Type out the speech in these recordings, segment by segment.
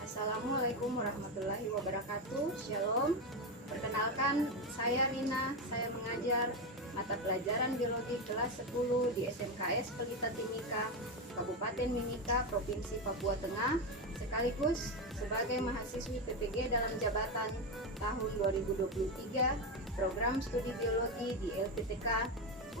Assalamualaikum warahmatullahi wabarakatuh. Shalom. Perkenalkan, saya Rina. Saya mengajar mata pelajaran biologi kelas 10 di SMKS Pelita Timika, Kabupaten Mimika, Provinsi Papua Tengah, sekaligus sebagai mahasiswi PPG dalam jabatan tahun 2023 program studi biologi di LPTK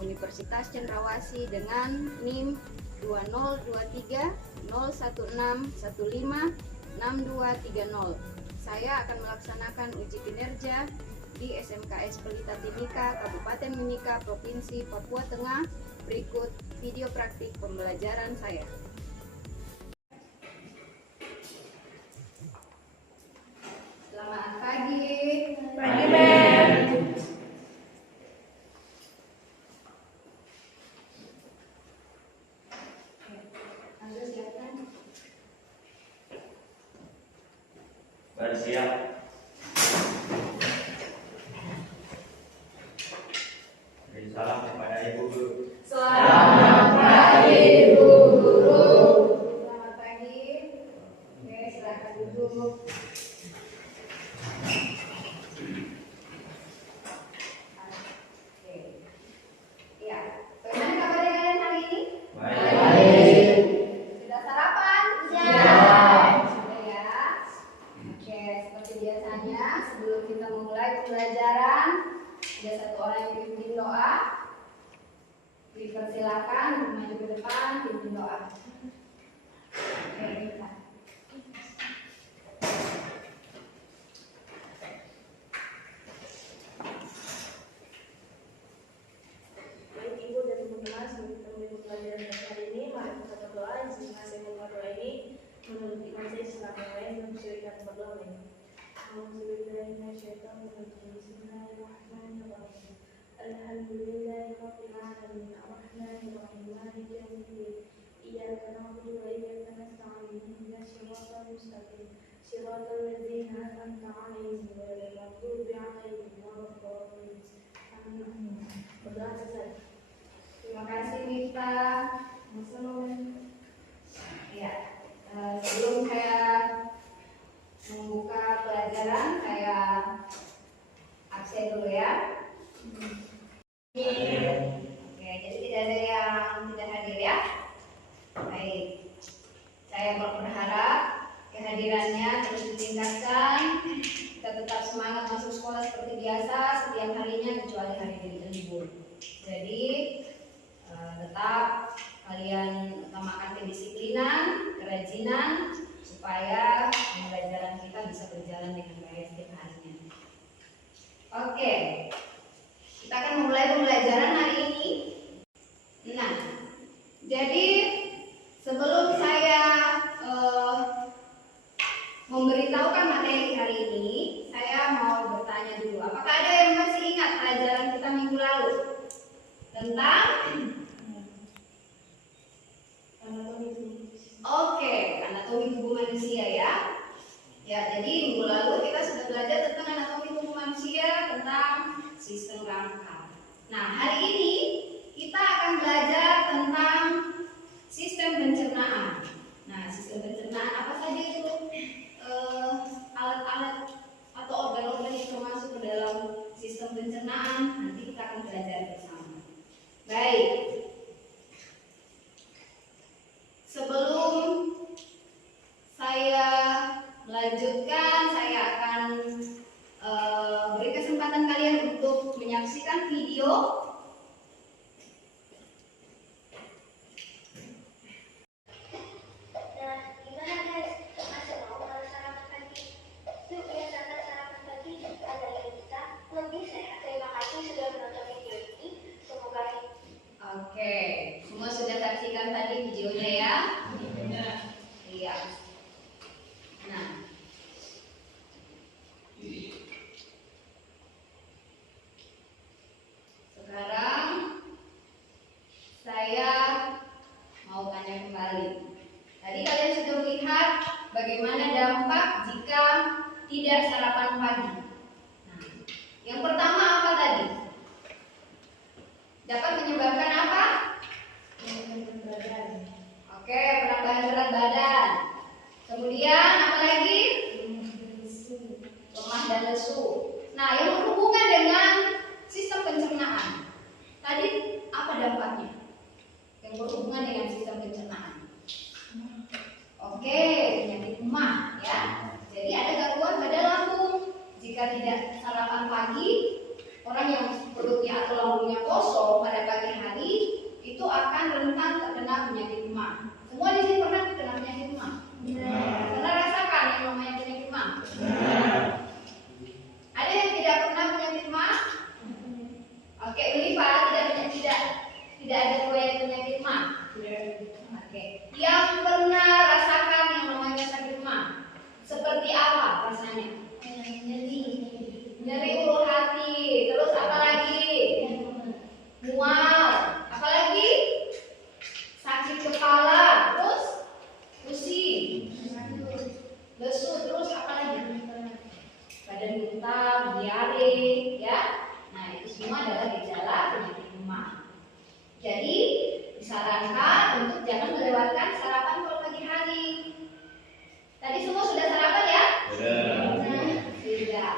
Universitas Cendrawasih dengan NIM 202301615630. Saya akan melaksanakan uji kinerja di SMKS Pelita Timika, Kabupaten Mimika, Provinsi Papua Tengah. Berikut video praktik pembelajaran saya. Selamat pagi. Pagi, Mem. Anda siapkan? Bersiap. Beri salam kepada Ibu Guru. Selamat pagi, Bu Guru. Selamat pagi. Oke, silakan duduk. Oke. Ya, bagaimana kabar kalian hari ini? Baik. Sudah sarapan? Sudah. Sudah ya. Oke, seperti biasanya sebelum kita memulai pembelajaran, ada satu orang yang pimpin doa. Dipersilakan maju ke depan, pimpin doa. Oke, kita. Baik Ibu dan teman-teman, sebelum kita mulai pembelajaran hari ini, mari kita berdoa. Jika saya membuat doa ini menurut iman saya Islam yang lain dan syarikat berdoa ini. Bismillahirrahmanirrahim. Alhamdulillahirabbil alamin. Arrahmanirrahim. Maliki yaumiddin. Iyyaka na'budu wa iyyaka nasta'in. Ihdinas siratal mustaqim. Siratal ladzina an'amta 'alaihim ghairil maghdubi 'alaihim waladdallin. Amin. Berdoa selesai. Terima kasih Mita. Ya, sebelum saya membuka pelajaran, saya absen dulu ya. Oke, jadi tidak ada yang tidak hadir ya. Baik, saya berharap kehadirannya terus ditingkatkan. Kita tetap semangat masuk sekolah seperti biasa setiap harinya kecuali hari libur. Jadi tetap kalian utamakan kedisiplinan, kerajinan supaya pembelajaran kita bisa berjalan dengan baik setiap harinya. Oke, kita akan memulai pembelajaran hari ini. Nah, jadi sebelum saya memberitahukan materi hari ini, saya mau bertanya dulu. Apakah ada yang masih ingat pelajaran kita minggu lalu tentang anatomi tubuh manusia ya. Ya, jadi minggu lalu kita sudah belajar tentang anatomi tubuh manusia, tentang sistem rangka. Nah, hari ini kita akan belajar tentang sistem pencernaan. Nah, sistem pencernaan apa saja itu? Alat-alat atau organ-organ yang termasuk ke dalam sistem pencernaan, nanti kita akan belajar bersama. Baik. Sebelum saya melanjutkan, saya akan beri kesempatan kalian untuk menyaksikan video. Oke, semua sudah saksikan tadi videonya ya? Iya. Nah, perutnya atau lambungnya kosong pada pagi hari, itu akan rentan terkena penyakit demam. Semua di sini pernah terkena penyakit demam? Pernah rasakan yang namanya penyakit demam? Ada yang tidak pernah penyakit demam? Oke, Unifa tidak ada riwayat penyakit demam. Oke, yang pernah rasakan yang namanya sakit demam, seperti apa rasanya? Nyeri ulu hati, terus apa lagi? Mual, apa lagi? Sakit kepala, terus pusing, lesu, terus apa lagi? Badan muntah, diare, ya. Nah, itu semua adalah gejala penyakit demam. Jadi disarankan untuk jangan melewatkan sarapan kalau pagi hari. Tadi semua sudah sarapan ya? Sudah.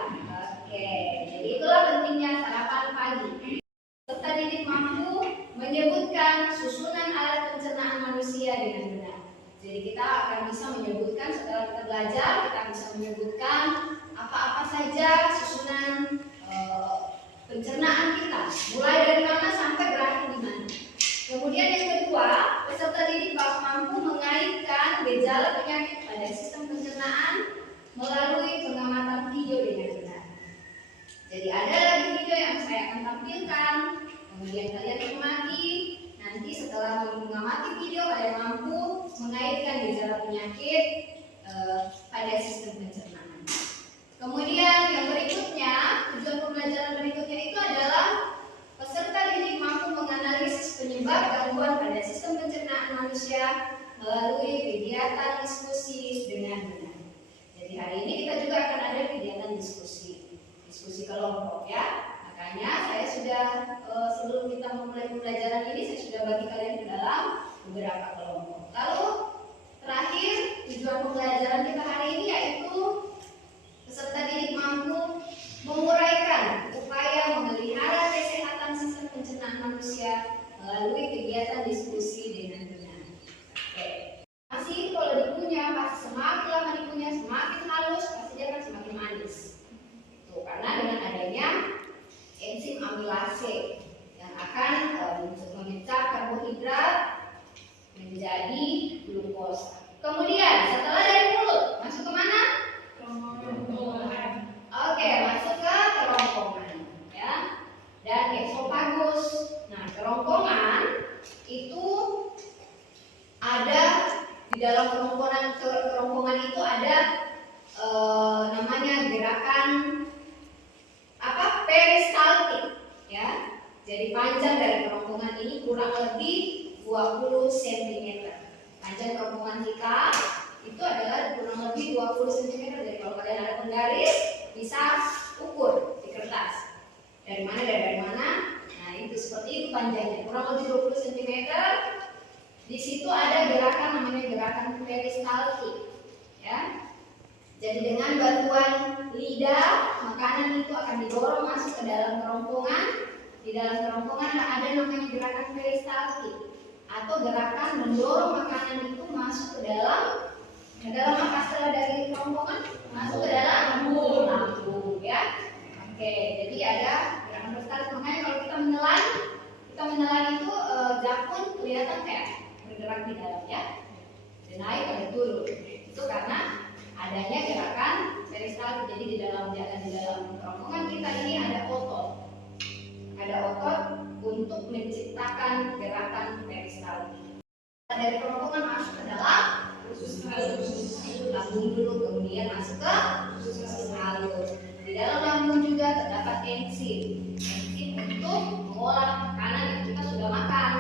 Oke. Jadi itulah pentingnya sarapan pagi. Peserta didik mampu menyebutkan susunan alat pencernaan manusia dengan benar. Jadi kita akan bisa menyebutkan setelah kita belajar, kita bisa menyebutkan apa-apa saja susunan pencernaan kita, mulai dari mana sampai berakhir di mana. Kemudian yang kedua, peserta didik mampu mengaitkan gejala penyakit pada sistem pencernaan melalui pengamatan video dengan benar. Jadi ada lagi video yang saya akan tampilkan, kemudian kalian nikmati. Nanti setelah mengamati video, kalian mampu mengaitkan gejala penyakit pada sistem pencernaan. Kemudian yang berikutnya, tujuan pembelajaran berikutnya itu adalah peserta didik mampu menganalisis penyebab gangguan pada sistem pencernaan manusia melalui kegiatan diskusi dengan benar. Jadi hari ini kita juga akan ada kegiatan diskusi kelompok ya. Makanya saya sudah sebelum kita memulai pembelajaran ini saya sudah bagi kalian ke dalam beberapa kelompok. Lalu terakhir tujuan pembelajaran kita hari ini yaitu peserta didik mampu menguraikan upaya memelihara kesehatan sistem pencernaan manusia melalui kegiatan diskusi dengan benar. Oke. Masih kalau dikunyah, pasti semakin lama dikunyah semakin halus, pasti dia akan semakin manis. Tuh, karena dengan adanya enzim amilase yang akan memecah karbohidrat menjadi glukosa. Kemudian setelah dari mulut masuk ke mana? Oke, masuk ke kerongkongan ya. Dan esofagus. Nah, kerongkongan itu ada di dalam kerongkongan itu ada namanya gerakan peristaltik ya. Jadi panjang dari kerongkongan ini kurang lebih 20 cm. Panjang kerongkongan kita itu adalah kurang lebih 20 cm. Jadi kalau kalian ada penggaris bisa ukur di kertas. Dari mana? Nah, itu seperti itu panjangnya, kurang lebih 20 cm. Di situ ada gerakan namanya gerakan peristaltik ya. Jadi dengan bantuan lidah, makanan itu akan didorong masuk ke dalam kerongkongan. Di dalam kerongkongan ada namanya gerakan peristaltik atau gerakan mendorong makanan itu masuk ke dalam apa setelah dari kerongkongan masuk ke dalam lambung ya. Oke, jadi ada gerakan peristaltik. Makanya kalau kita menelan itu jakun kelihatan kayak bergerak di dalam ya. Dan naik ada turun. Itu karena adanya gerakan peristaltik. Jadi di dalam kerongkongan kita ini ada otot. Ada otot untuk menciptakan gerakan peristaltik. Dari kerongkongan masuk ke dalam usus halus. Lambung dulu, kemudian masuk ke usus halus. Di dalam lambung juga terdapat enzim untuk mengolah makanan yang kita sudah makan.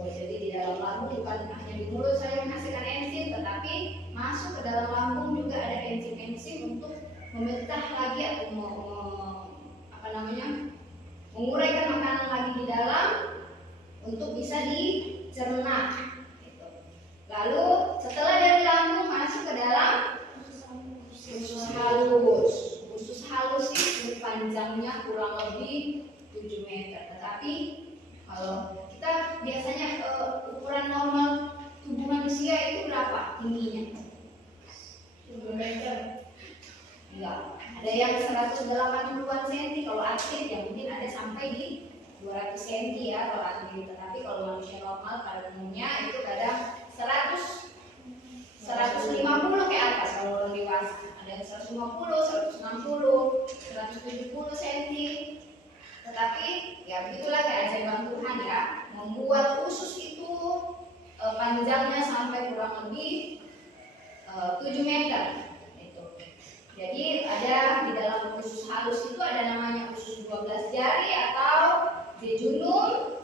Jadi di dalam lambung bukan hanya di mulut saja menghasilkan enzim, tetapi masuk ke dalam lambung juga ada enzim-enzim untuk memecah lagi atau menguraikan makanan lagi di dalam untuk bisa dicerna. Gitu. Lalu setelah dari lambung masuk ke dalam usus halus. Usus halus itu panjangnya kurang lebih 7 meter. Tetapi kalau kita biasanya ukuran normal tubuh manusia itu berapa tingginya? 7 meter. Enggak, Ada yang 180-an cm kalau atlet, ya mungkin ada sampai di 200 cm ya kalau atlet. Tetapi kalau manusia normal pada umumnya itu kadang 150 ke atas kalau orang dewasa. Ada yang 150, 160, 170 cm. Tetapi ya begitulah keajaiban Tuhan ya, membuat usus itu panjangnya sampai kurang lebih 7 meter. Jadi ada di dalam usus halus itu ada namanya usus 12 jari atau jejunum.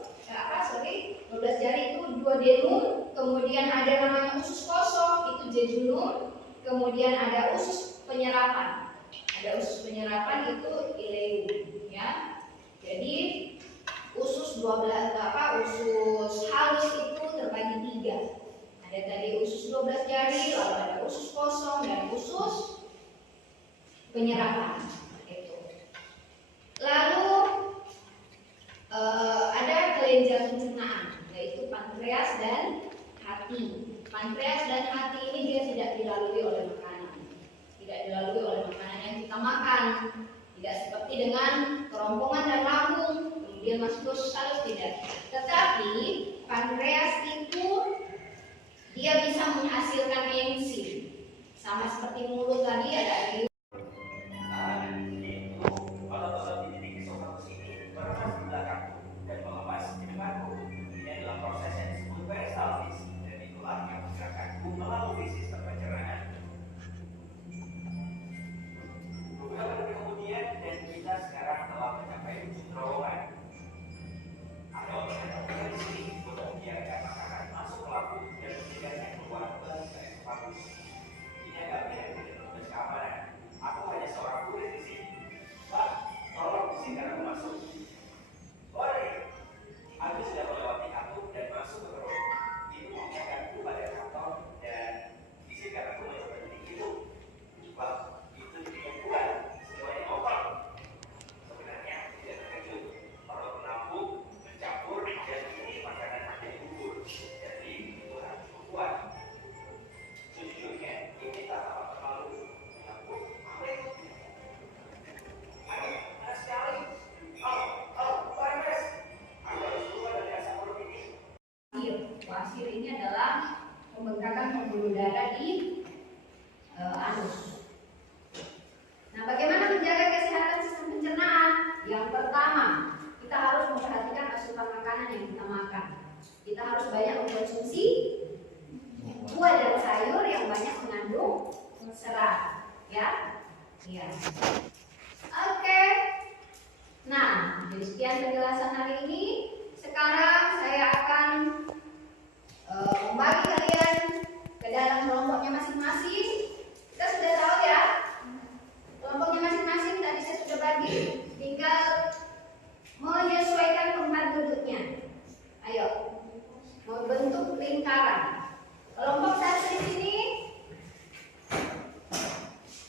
12 jari itu 2 denum. Kemudian ada namanya usus kosong, itu jejunum. Kemudian ada usus penyerapan. Ada usus penyerapan itu ileum ya. Jadi usus 12 usus halus itu terbagi 3. Ada tadi usus 12 jari, lalu ada usus kosong dan usus penyerapan itu. Lalu ada kelenjar pencernaan yaitu pankreas dan hati. Pankreas dan hati ini dia tidak dilalui oleh makanan, tidak dilalui oleh makanan yang kita makan, tidak seperti dengan kerongkongan dan lambung kemudian masuk ke usus halus, tidak. Tetapi pankreas itu dia bisa menghasilkan enzim, sama seperti mulut tadi ada melalui sistem pencernaan. Beberapa hari kemudian dan kita sekarang telah mencapai ujung terowongan. Ada orang yang di sini membiarkan makanan masuk ke lambung dan mencegahnya keluar ke esophagus. Ini agak beda dengan tugas keamanan. Aku hanya seorang kurir di sini. Pak, tolong izinkan aku masuk. Boleh. Aku sudah melewati aku dan masuk ke terowongan. Itu mengingatkanku pada kantor dan izinkan aku mencoba titik itu. Wah, itu titik yang kuat. Semuanya oval. Sebenarnya tidak terkejut. Kalau menampung, mencampur, dan ini makanan menjadi bubur. Jadi itu harus kuat. Sejujurnya ini tak apa terlalu mencampur. Apa itu? Panas sekali. Panas. Aku harus keluar dari asap perut ini. Wasir ini adalah pembengkakan pembuluh darah di anus. Nah, bagaimana menjaga kesehatan sistem pencernaan? Yang pertama, kita harus memperhatikan asupan makanan yang kita makan. Kita harus banyak mengkonsumsi buah dan sayur yang banyak mengandung serat, ya. Iya. Oke. Nah, jadi sekian penjelasan hari ini. Sekarang saya akan membagi kalian ke dalam kelompoknya masing-masing. Kita sudah tahu ya kelompoknya masing-masing, tadi saya sudah bagi, tinggal menyesuaikan tempat duduknya. Ayo, membentuk lingkaran. Kelompok satu di sini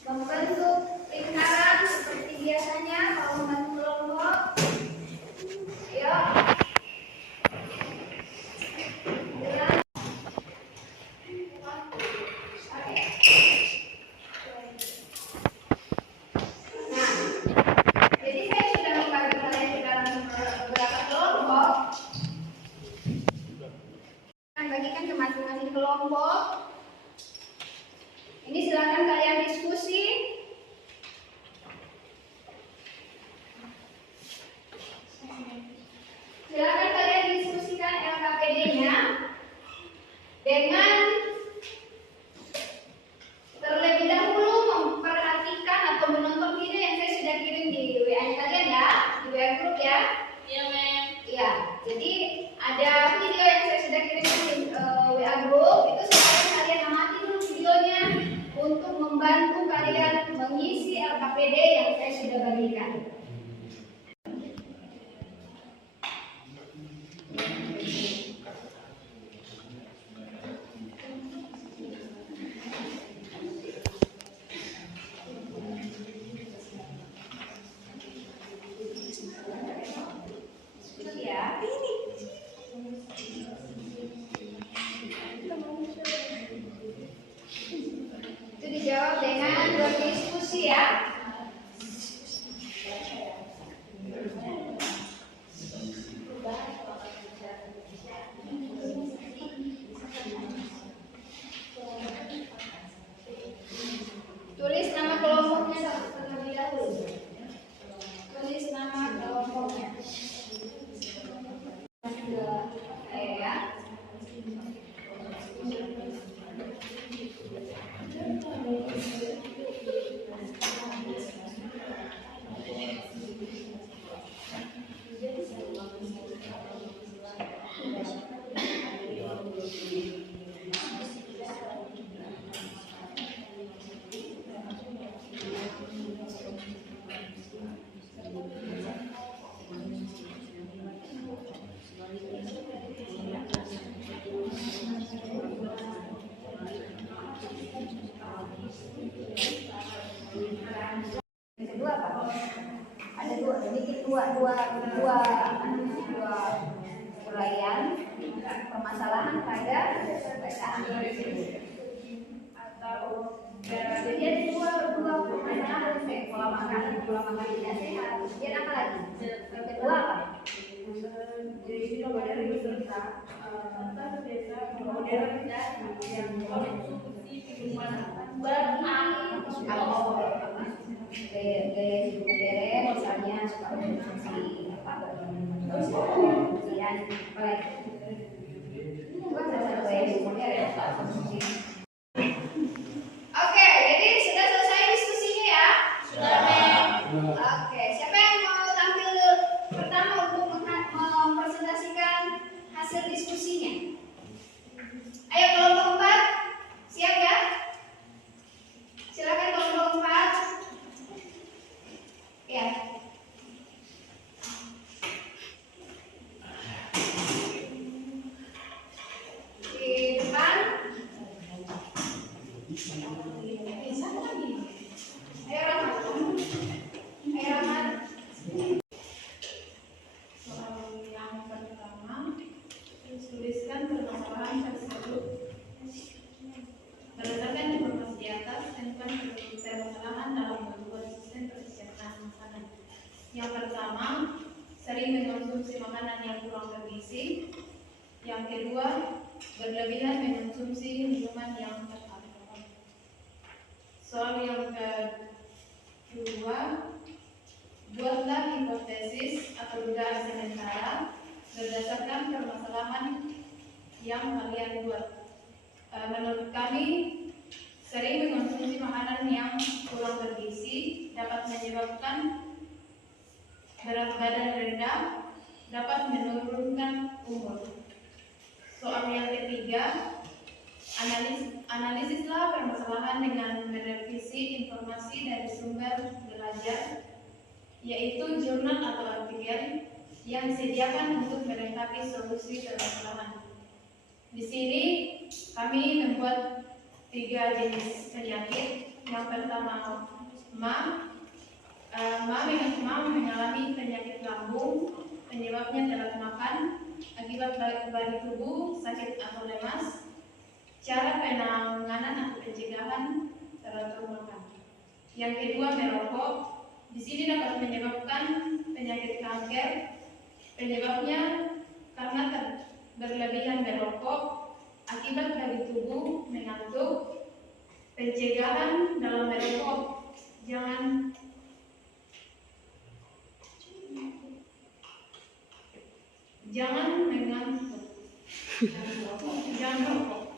membentuk lingkaran seperti biasanya kalau membantu kelompok. Ayo. Bagikan ke masing-masing kelompok. Ini silakan kalian diskusi. Silakan kalian diskusikan LKPD-nya dengan terlebih dahulu memperhatikan atau menonton video yang saya sudah kirim di WA-nya kalian ya, di WA grup ya. Iya, Mem. Iya, jadi ada video yang saya sudah kirim di WA grup, itu silakan kalian amati dulu videonya untuk membantu kalian mengisi LKPD yang saya sudah bagikan. Itu dijawab dengan berdiskusi ya. dua uraian permasalahan pada bacaan tersebut. Jadi ada dua permasalahan, pola makan tidak sehat. Kemudian apa lagi? Yang kedua apa? Jadi kita belajar dari cerita modern dan yang konsumsi minuman Gaya hidup modern, misalnya suka mengkonsumsi kemudian apa lagi? Itu kan salah satu gaya hidup modern, konsumsi. Oke, jadi sudah selesai diskusinya ya? Sudah. Oke, siapa yang mau tampil pertama untuk mempresentasikan hasil diskusinya? Ayo kelompok 4, siap ya? Silakan kelompok 4. Ya. Di depan. Ayo Rahmat. soal yang pertama, tuliskan permasalahan tersebut. Berdasarkan informasi di atas, tentukan permasalahan dalam membuat sistem persiapan makanan. Yang pertama, sering mengonsumsi makanan yang kurang bergizi. Yang kedua, berlebihan mengonsumsi minuman yang beralkohol. Soal yang kedua, buatlah hipotesis atau dugaan sementara berdasarkan permasalahan yang kalian buat. Menurut kami, sering mengonsumsi makanan yang kurang bergizi dapat menyebabkan berat badan rendah, dapat menurunkan umur. Soal yang ketiga, analisislah permasalahan dengan merevisi informasi dari sumber belajar, yaitu jurnal atau artikel yang disediakan untuk melengkapi solusi permasalahan. Di sini kami membuat 3 jenis penyakit. Yang pertama, Ma mengalami penyakit lambung, penyebabnya telat makan, akibat balik tubuh, sakit atau lemas. Cara penanganan atau pencegahan teratur makan. Yang kedua, merokok. Di sini dapat menyebabkan penyakit kanker. Penyebabnya karena berlebihan merokok, akibat balik tubuh, mengantuk. Pencegahan dalam merokok, jangan mengantuk, jangan merokok.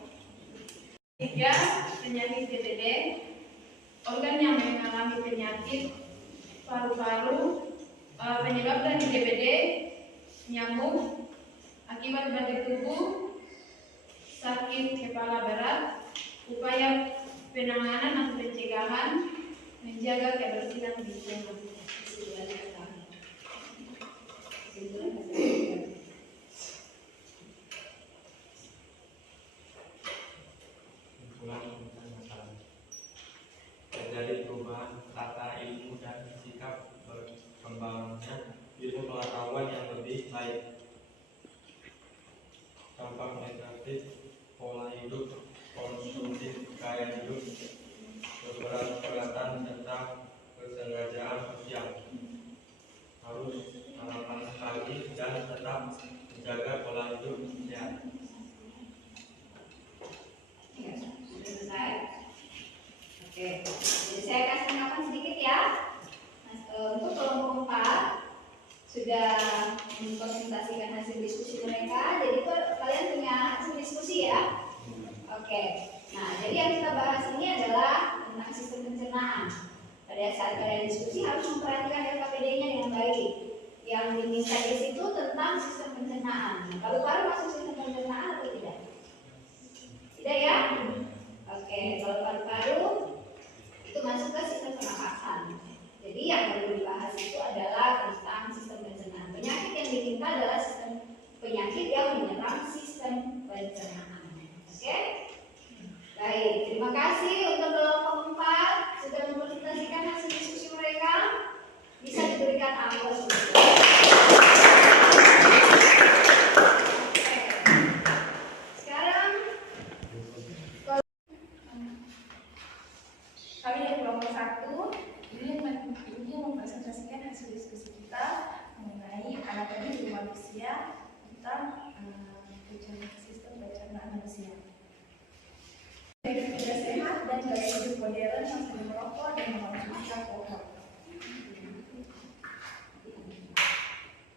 3. Penyakit DBD. Organ yang mengalami penyakit paru-paru. Penyebab dari DBD, nyamuk, akibat balik tubuh, sakit kepala berat. Upaya penanganan atau pencegahan, menjaga kebersihan lingkungan. Terjadi perubahan tata ilmu dan sikap berkembangnya ilmu pengetahuan yang lebih baik. Dampak negatif pola hidup, konsumsi, gaya hidup, keberatan serta kesengajaan sosial. Harus harapan sekali dan tetap menjaga pola hidup sehat. Ya, sudah selesai. Oke, jadi saya kasih tanggapan sedikit ya. Untuk kelompok 4 sudah mempresentasikan hasil diskusi mereka. Jadi kalian punya hasil diskusi ya. Oke, nah jadi yang kita bahas ini adalah tentang sistem pencernaan. Pada saat kalian diskusi harus memperhatikan LKPD-nya dengan baik. Yang diminta di situ tentang sistem pencernaan. Paru-paru masuk sistem pencernaan atau tidak? Tidak ya? Oke, kalau paru-paru itu masuk ke sistem pernapasan. Jadi yang perlu dibahas itu adalah tentang sistem pencernaan. Penyakit yang diminta adalah penyakit yang menyerang sistem pencernaan. Oke? Baik, terima kasih untuk kelompok 4 sudah mempresentasikan hasil diskusi mereka. Bisa diberikan aplaus. manusia tentang sistem pencernaan manusia. Hidup tidak sehat dan gaya hidup modern yang sering merokok dan mengonsumsi alkohol.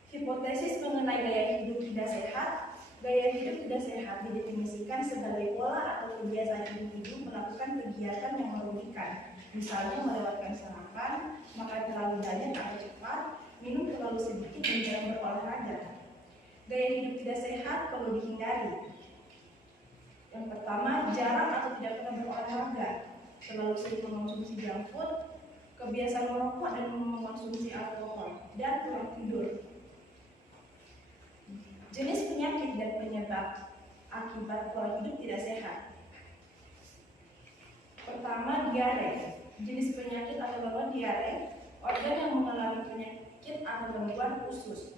Hipotesis mengenai gaya hidup tidak sehat. Gaya hidup tidak sehat didefinisikan sebagai pola atau kebiasaan individu melakukan kegiatan yang merugikan, misalnya melewatkan sarapan, makan terlalu banyak atau cepat, minum terlalu sedikit, dan jarang berolahraga. Gaya hidup tidak sehat perlu dihindari. Yang pertama, jarang atau tidak pernah berolahraga, terlalu sering mengonsumsi junk food, kebiasaan merokok dan mengonsumsi alkohol, dan kurang tidur. Jenis penyakit dan penyebab akibat pola hidup tidak sehat. Pertama, diare. Jenis penyakit atau gangguan diare, organ yang mengalami penyakit atau gangguan usus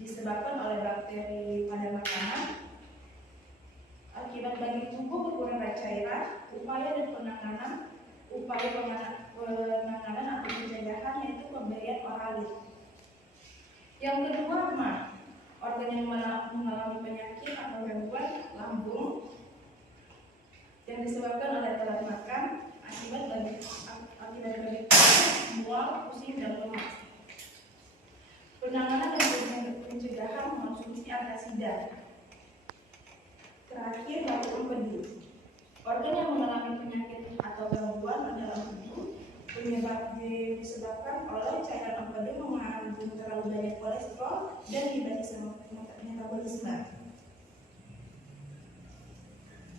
disebabkan oleh bakteri pada makanan. Akibat bagi tubuh kekurangan cairan, upaya penanganan atau pencegahan yaitu pemberian oralit. Yang kedua, mah. Organ yang mengalami penyakit atau gangguan lambung yang disebabkan oleh telat makan akibat dari mual, pusing, dan lemas. Penanganan dan pencegahan mengonsumsi antasida. Terakhir, batu empedu. Organ yang mengalami penyakit atau gangguan pada empedu disebabkan oleh cairan empedu mengandung terlalu banyak kolesterol dan inhibisi sistem metabolisme.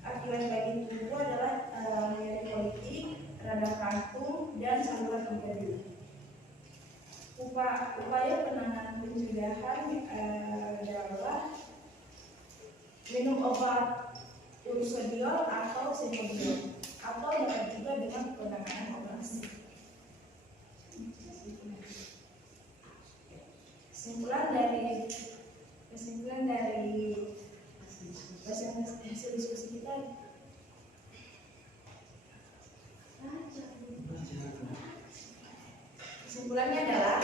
Akibat bagi tubuh adalah nyeri politik, radang kantung, dan saluran empedu. Upaya penanganan pencegahan adalah minum obat ursodiol atau senodiol, atau dapat juga dengan penanganan operasi. Kesimpulan dari hasil diskusi kita, kesimpulannya adalah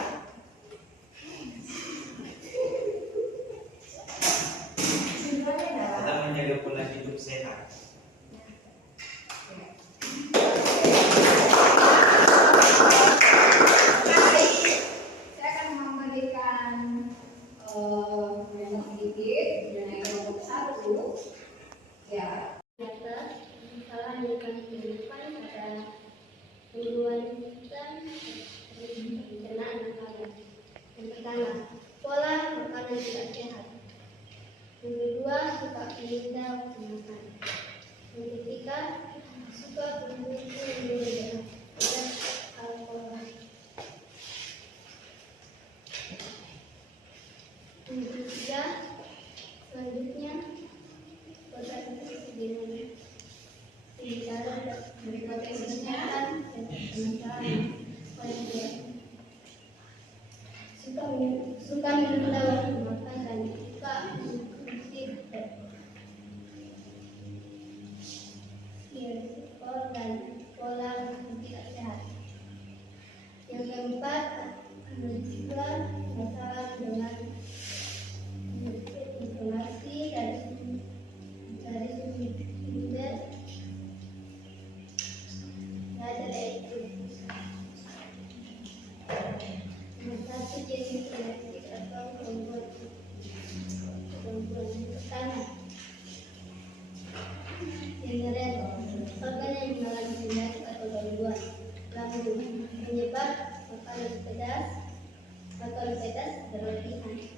Kita menjaga pola hidup sehat. Pola makanan tidak sehat. Yang kedua, suka menunda waktu makan. Yang ketiga, suka berhubungan dengan alkohol. Yang ketiga, selanjutnya pola hidup dengan bicara berbagai kesehatan dan masalah. Suka menunda waktu makan dan suka mengkonsumsi dan pola makan tidak sehat. Yang keempat, juga masalah dengan informasi dari sumber ada itu. Satu jenis penyakit atau gangguan pertama, inheren, organ yang mengalami penyakit atau gangguan lambung, penyebab makanan pedas berlebihan.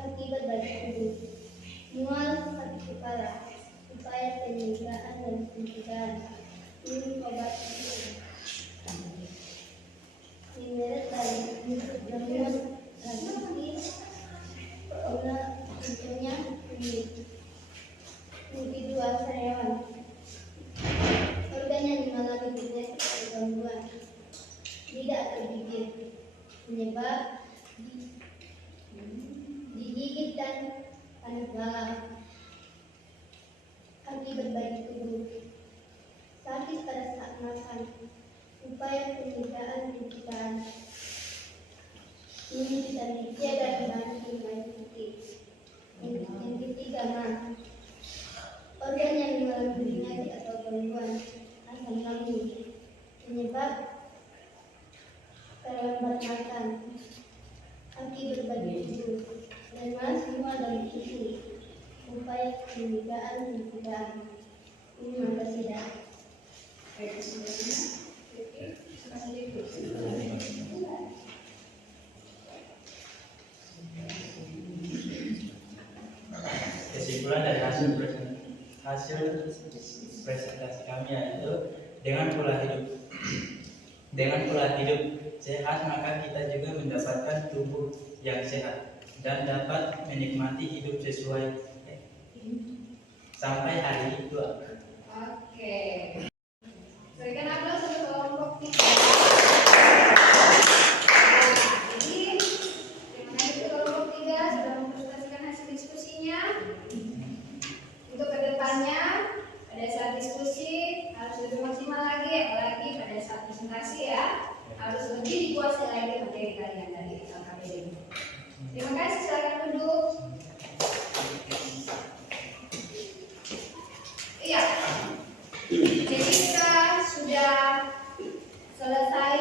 Akibat bagi tubuh, mual, sakit kepala, upaya pencegahan dan pencegahan, minum obat mineret dari gangguan radikasi, contohnya individu sariawan. Organ yang mengalami penyakit atau gangguan lidah atau bibir, penyebab digigit dan panas dalam. Akibat bagi tubuh, sakit pada saat makan, upaya pencegahan pencegahan. Ini vitamin C dan bahan kimia putih. Yang ketiga, organ yang mengalami penyakit atau gangguan asam lambung, penyebab terlambat makan, aki berbagi tubuh, dan malas mual dan susu. Upaya pencegahan. Ini maka tidak. Kesimpulan dari hasil presentasi kami yaitu dengan pola hidup sehat maka kita juga mendapatkan tubuh yang sehat dan dapat menikmati hidup sesuai sampai hari itu. Oke. Berikan aplaus untuk kelompok 3. Jadi, terima kasih kelompok 3 sudah mempresentasikan hasil diskusinya. Untuk kedepannya, pada saat diskusi harus lebih maksimal lagi, apalagi pada saat presentasi ya, harus lebih dikuasai lagi materi kalian dari LKPD. Terima kasih, silakan duduk. Iya. Jadi kita sudah selesai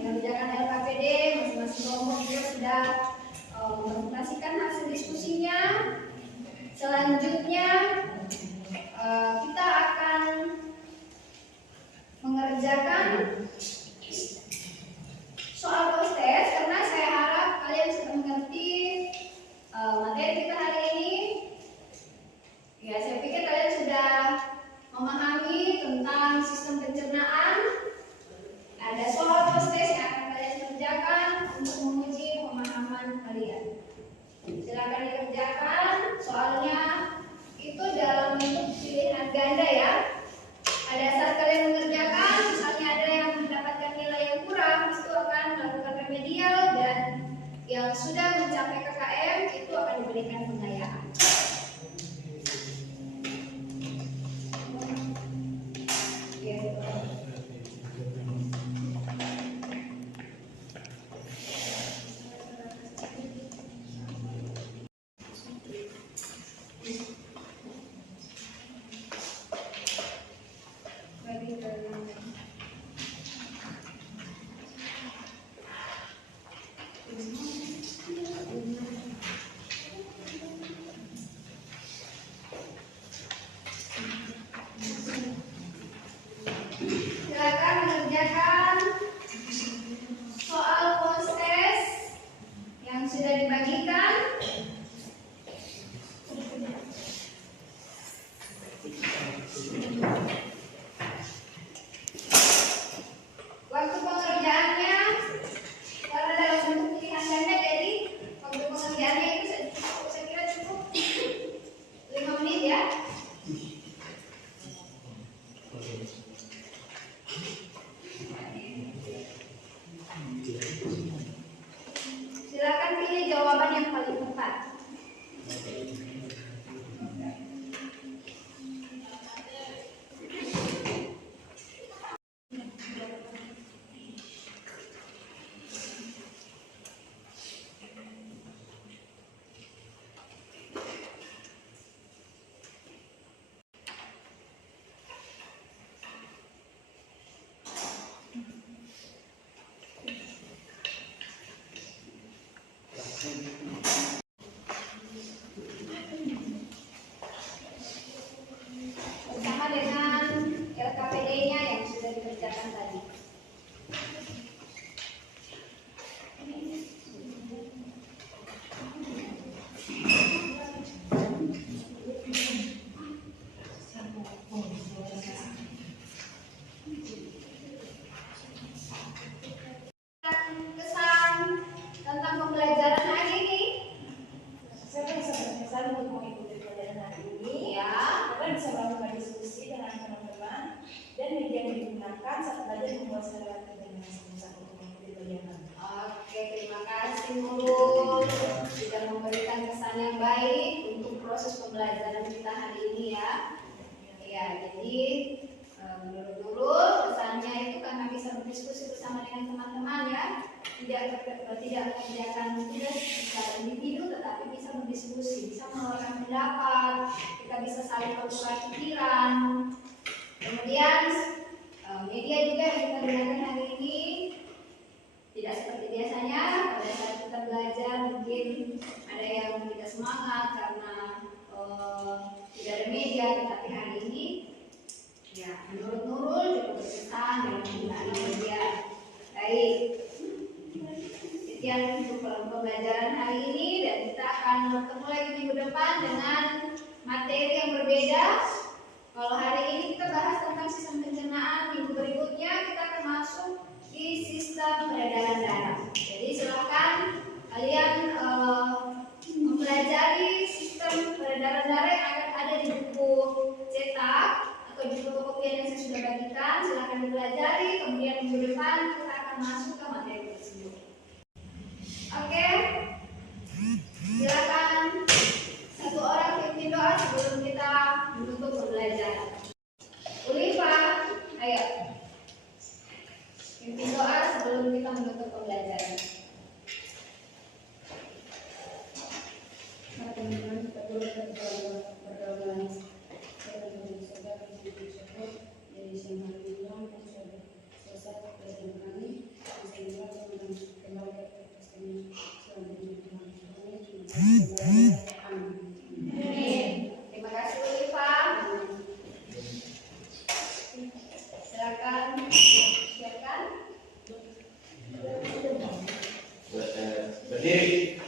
mengerjakan LKPD, masing-masing kelompok juga sudah mempresentasikan hasil diskusinya. Selanjutnya kita akan mengerjakan soal post-test karena saya harap kalian sudah mengerti materi kita hari ini. Ya, saya pikir kalian sudah memahami tentang sistem pencernaan. Ada soal post-test yang akan kalian kerjakan untuk menguji pemahaman kalian. Silakan dikerjakan. Soalnya itu dalam bentuk pilihan ganda ya. Pada saat kalian mengerjakan, misalnya ada yang mendapatkan nilai yang kurang, itu akan melakukan remedial, dan yang sudah mencapai KKM itu akan diberikan pengayaan. Silakan mengerjakan soal post-test yang sudah dibagikan. Waktu pengerjaannya karena dalam bentuk pilihan ganda, jadi waktu pengerjaannya itu saya kira cukup 5 menit ya. Silakan pilih jawaban yang paling tepat. Bersama dengan LKPD-nya yang sudah dikerjakan tadi. Kesan tentang pembelajaran hari ini. Saya sangat untuk mengikuti pelajaran hari ini. Ya. Kita bisa melakukan diskusi dengan teman-teman dan media yang digunakan saat belajar menguasai relasi dengan satu untuk mengikuti pelajaran. Oke, terima kasih Nurul sudah memberikan kesan yang baik untuk proses pembelajaran kita hari ini ya. Ya, jadi menurut Nurul kesannya itu karena bisa berdiskusi bersama dengan teman-teman ya. tidak mengerjakan tugas secara individu, tetapi bisa berdiskusi, bisa mengeluarkan pendapat, kita bisa saling bertukar pikiran. Kemudian media juga yang kita gunakan hari ini tidak seperti biasanya. Pada saat kita belajar mungkin ada yang tidak semangat karena tidak ada media, tetapi hari ini ya menurut Nurul cukup berkesan dengan penggunaan media. Baik, sekian untuk pembelajaran hari ini, dan kita akan bertemu lagi minggu depan dengan materi yang berbeda. Kalau hari ini kita bahas tentang sistem pencernaan, minggu berikutnya kita akan masuk di sistem peredaran darah. Jadi silakan kalian mempelajari sistem peredaran darah yang akan ada di buku cetak atau di fotokopian yang saya sudah bagikan. Silakan dipelajari, kemudian minggu depan kita akan masuk ke materi tersebut. Oke, silakan satu orang pimpin doa sebelum kita menutup pembelajaran. Ulifa, ayo pimpin doa sebelum kita menutup pembelajaran. Teman-teman, kita boleh berdoa. Dari siang hari ini kita sudah selesai pelajaran kami. Semoga teman-teman kembali ke atas kami selanjutnya. Amin. Terima kasih Ulifa. Silakan siapkan. Berdiri.